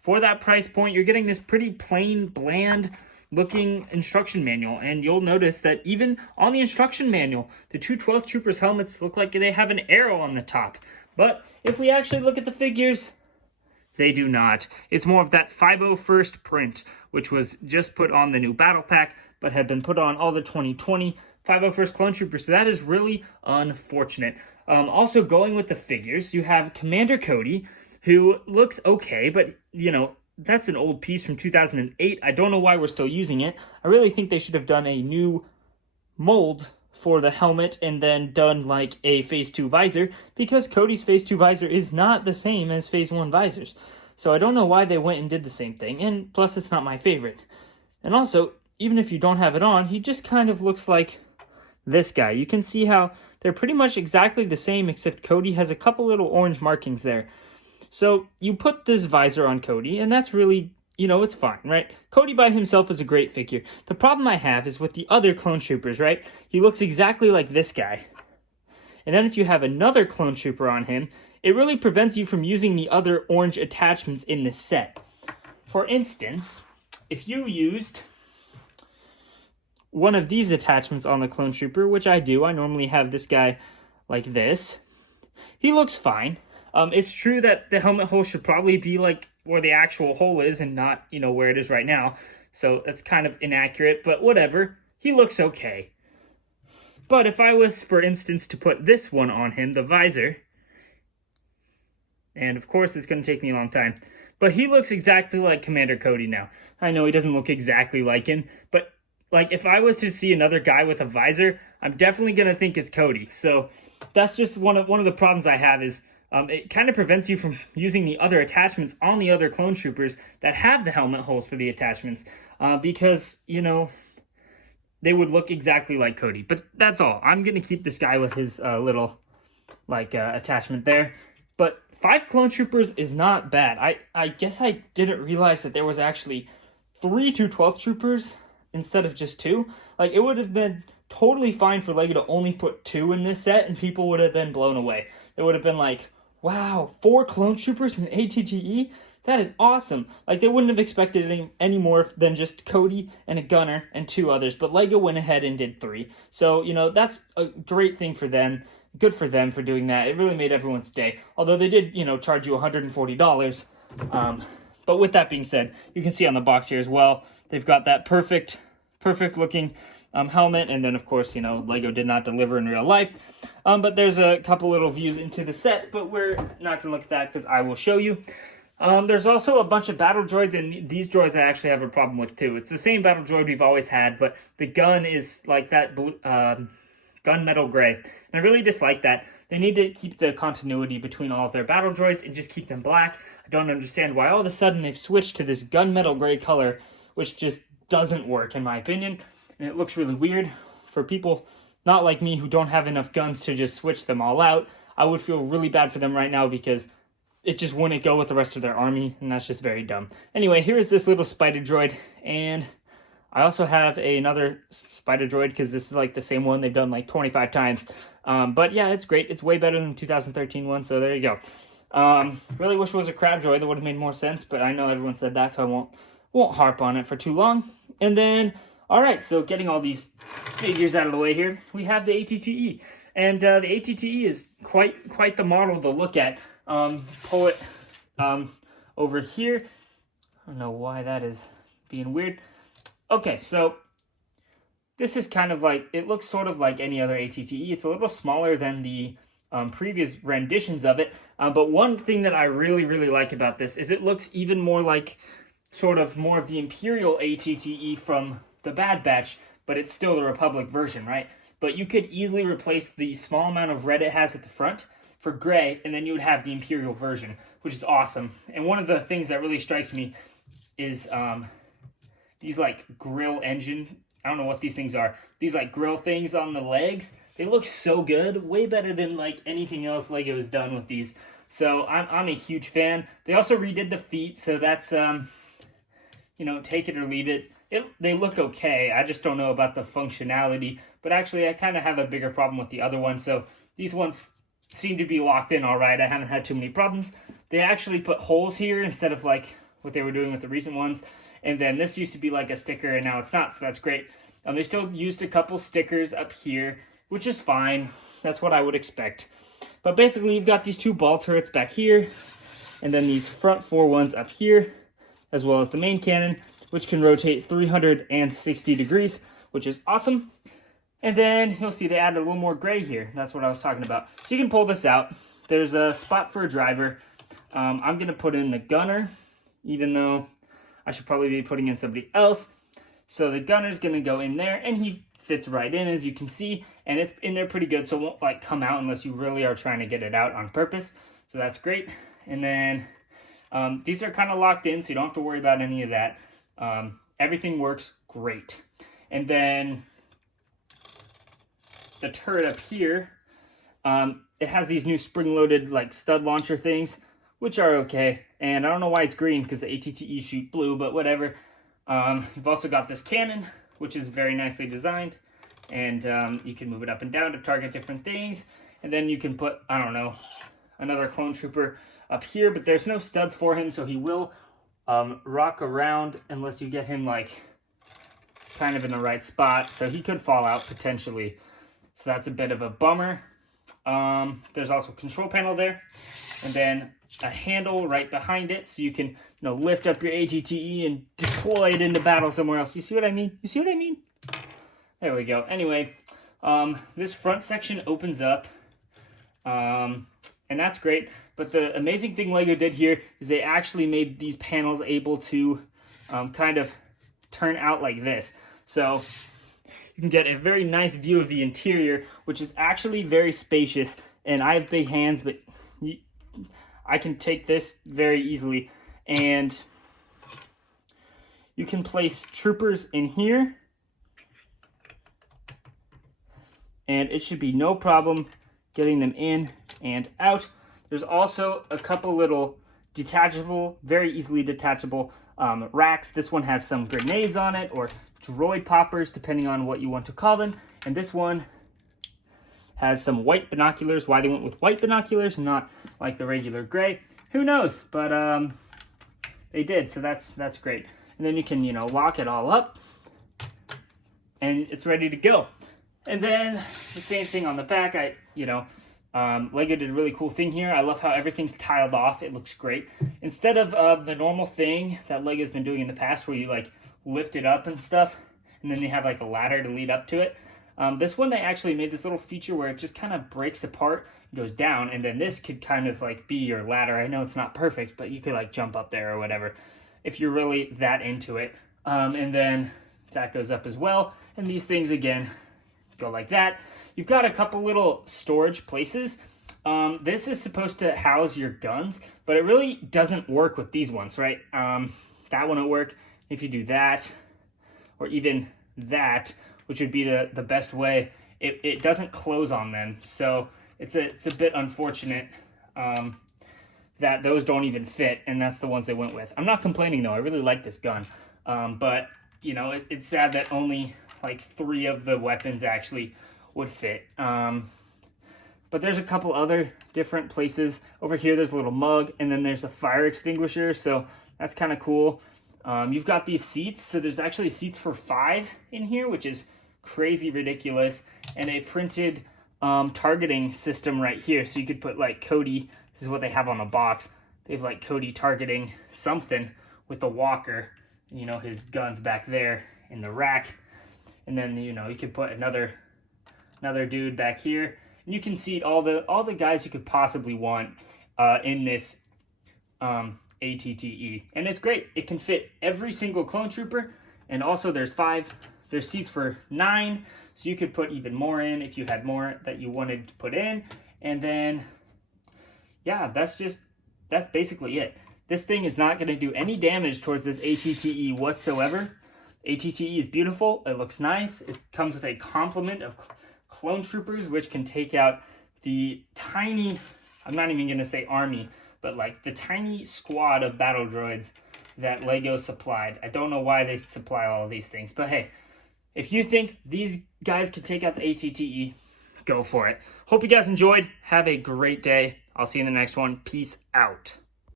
for that price point, you're getting this pretty plain, bland looking instruction manual. And you'll notice that even on the instruction manual, the two 12th Troopers helmets look like they have an arrow on the top. But if we actually look at the figures, they do not. It's more of that 501st print, which was just put on the new battle pack, but had been put on all the 2020 501st Clone Troopers. So that is really unfortunate. Also, going with the figures, you have Commander Cody, who looks okay, but, you know, that's an old piece from 2008. I don't know why we're still using it. I really think they should have done a new mold for the helmet and then done like a Phase 2 visor, because Cody's Phase 2 visor is not the same as Phase 1 visors. So I don't know why they went and did the same thing, and plus it's not my favorite. And also, even if you don't have it on, he just kind of looks like this guy. You can see how they're pretty much exactly the same, except Cody has a couple little orange markings there. So you put this visor on Cody, and that's really, you know, it's fine, right? Cody by himself is a great figure. The problem I have is with the other Clone Troopers, right? He looks exactly like this guy. And then if you have another Clone Trooper on him, it really prevents you from using the other orange attachments in this set. For instance, if you used one of these attachments on the Clone Trooper, which I do, I normally have this guy like this, he looks fine. It's true that the helmet hole should probably be like where the actual hole is and not, you know, where it is right now. So that's kind of inaccurate, but whatever. He looks okay. But if I was, for instance, to put this one on him, the visor, and of course it's going to take me a long time, but he looks exactly like Commander Cody now. I know he doesn't look exactly like him, but like if I was to see another guy with a visor, I'm definitely going to think it's Cody. So that's just one of the problems I have is it kind of prevents you from using the other attachments on the other Clone Troopers that have the helmet holes for the attachments, because, you know, they would look exactly like Cody. But that's all. I'm going to keep this guy with his little, like, attachment there. But 5 Clone Troopers is not bad. I guess I didn't realize that there was actually 3 212th Troopers instead of just 2. Like, it would have been totally fine for LEGO to only put 2 in this set, and people would have been blown away. It would have been like, wow, 4 Clone Troopers in ATTE? That is awesome. Like, they wouldn't have expected any more than just Cody and a gunner and 2 others, but LEGO went ahead and did 3. So, you know, that's a great thing for them. Good for them for doing that. It really made everyone's day. Although they did, you know, charge you $140. But with that being said, you can see on the box here as well, they've got that perfect looking helmet. And then, of course, you know, LEGO did not deliver in real life. But there's a couple little views into the set, but we're not going to look at that because I will show you. There's also a bunch of battle droids, and these droids I actually have a problem with too. It's the same battle droid we've always had, but the gun is like that blue, gunmetal gray. And I really dislike that. They need to keep the continuity between all of their battle droids and just keep them black. I don't understand why all of a sudden they've switched to this gunmetal gray color, which just doesn't work in my opinion. And it looks really weird for people not like me who don't have enough guns to just switch them all out. I would feel really bad for them right now because it just wouldn't go with the rest of their army, and that's just very dumb. Anyway, here is this little spider droid, and I also have another spider droid because this is like the same one they've done like 25 times. But yeah, it's great. It's way better than the 2013 one, so there you go. Really wish it was a crab droid. That would have made more sense, but I know everyone said that, so I won't harp on it for too long. And then, all right, so getting all these figures out of the way here, we have the ATTE. And the ATTE is quite the model to look at. Pull it over here. I don't know why that is being weird. Okay, so this is kind of like, it looks sort of like any other ATTE. It's a little smaller than the previous renditions of it. But one thing that I really like about this is it looks even more like sort of more of the Imperial ATTE from the Bad Batch, but it's still the Republic version, right? But you could easily replace the small amount of red it has at the front for gray, and then you would have the Imperial version, which is awesome. And one of the things that really strikes me is these like grill engine, I don't know what these things are, these like grill things on the legs. They look so good, way better than like anything else LEGO has done with these. So I'm a huge fan. They also redid the feet, so that's, you know, take it or leave it. They look okay. I just don't know about the functionality. But actually, I kind of have a bigger problem with the other ones. So these ones seem to be locked in all right. I haven't had too many problems. They actually put holes here instead of like what they were doing with the recent ones. And then this used to be like a sticker, and now it's not, so that's great. They still used a couple stickers up here, which is fine. That's what I would expect. But basically, you've got these 2 ball turrets back here, and then these front 4 ones up here, as well as the main cannon, which can rotate 360 degrees, which is awesome. And then you'll see they added a little more gray here. That's what I was talking about. So you can pull this out. There's a spot for a driver. I'm going to put in the gunner, even though I should probably be putting in somebody else. So the gunner's going to go in there, and he fits right in, as you can see, and it's in there pretty good, so it won't like come out unless you really are trying to get it out on purpose. So that's great. And then these are kind of locked in, so you don't have to worry about any of that. Everything works great. And then the turret up here, it has these new spring-loaded like stud launcher things, which are okay. And I don't know why it's green, because the ATTE shoot blue, but whatever. You've also got this cannon, which is very nicely designed, and you can move it up and down to target different things. And then you can put, I don't know, another clone trooper up here, but there's no studs for him, so he will rock around unless you get him like kind of in the right spot, so he could fall out potentially. So that's a bit of a bummer. There's also a control panel there, and then a handle right behind it, so you can, lift up your ATTE and deploy it into battle somewhere else. You see what I mean? You see what I mean? There we go. Anyway, this front section opens up, and that's great. But the amazing thing LEGO did here is they actually made these panels able to kind of turn out like this. So you can get a very nice view of the interior, which is actually very spacious. And I have big hands, but I can take this very easily. And you can place troopers in here, and it should be no problem getting them in and out. There's also a couple little detachable, very easily detachable racks. This one has some grenades on it, or droid poppers, depending on what you want to call them. And this one has some white binoculars. Why they went with white binoculars and not like the regular gray, who knows? But they did, so that's great. And then you can, lock it all up, and it's ready to go. And then the same thing on the back. LEGO did a really cool thing here. I love how everything's tiled off. It looks great. Instead of the normal thing that LEGO's been doing in the past, where you like lift it up and stuff, and then they have like a ladder to lead up to it. This one, they actually made this little feature where it just kind of breaks apart, goes down, and then this could kind of like be your ladder. I know it's not perfect, but you could like jump up there or whatever if you're really that into it. And then that goes up as well. And these things, again, go like that. You've got a couple little storage places. This is supposed to house your guns, but it really doesn't work with these ones, right? That one will work if you do that, or even that, which would be the best way. It doesn't close on them, so it's a bit unfortunate that those don't even fit, and that's the ones they went with. I'm not complaining though. I really like this gun, but it's sad that only like 3 of the weapons actually would fit. But there's a couple other different places. Over here, there's a little mug, and then there's a fire extinguisher, so that's kind of cool. You've got these seats, so there's actually seats for 5 in here, which is crazy ridiculous, and a printed targeting system right here, so you could put like Cody. This is what they have on the box. They have like Cody targeting something with the walker, and his gun's back there in the rack, and then you could put another dude back here, and you can see all the guys you could possibly want in this ATTE, and it's great. It can fit every single clone trooper, and also there's seats for 9, so you could put even more in if you had more that you wanted to put in. And then yeah, that's basically it. This thing is not going to do any damage towards this ATTE whatsoever. ATTE is beautiful. It looks nice. It comes with a complement of clone troopers, which can take out the tiny, I'm not even going to say army, but like the tiny squad of battle droids that LEGO supplied. I don't know why they supply all of these things, but hey, if you think these guys could take out the ATTE, go for it. Hope you guys enjoyed. Have a great day. I'll see you in the next one. Peace out.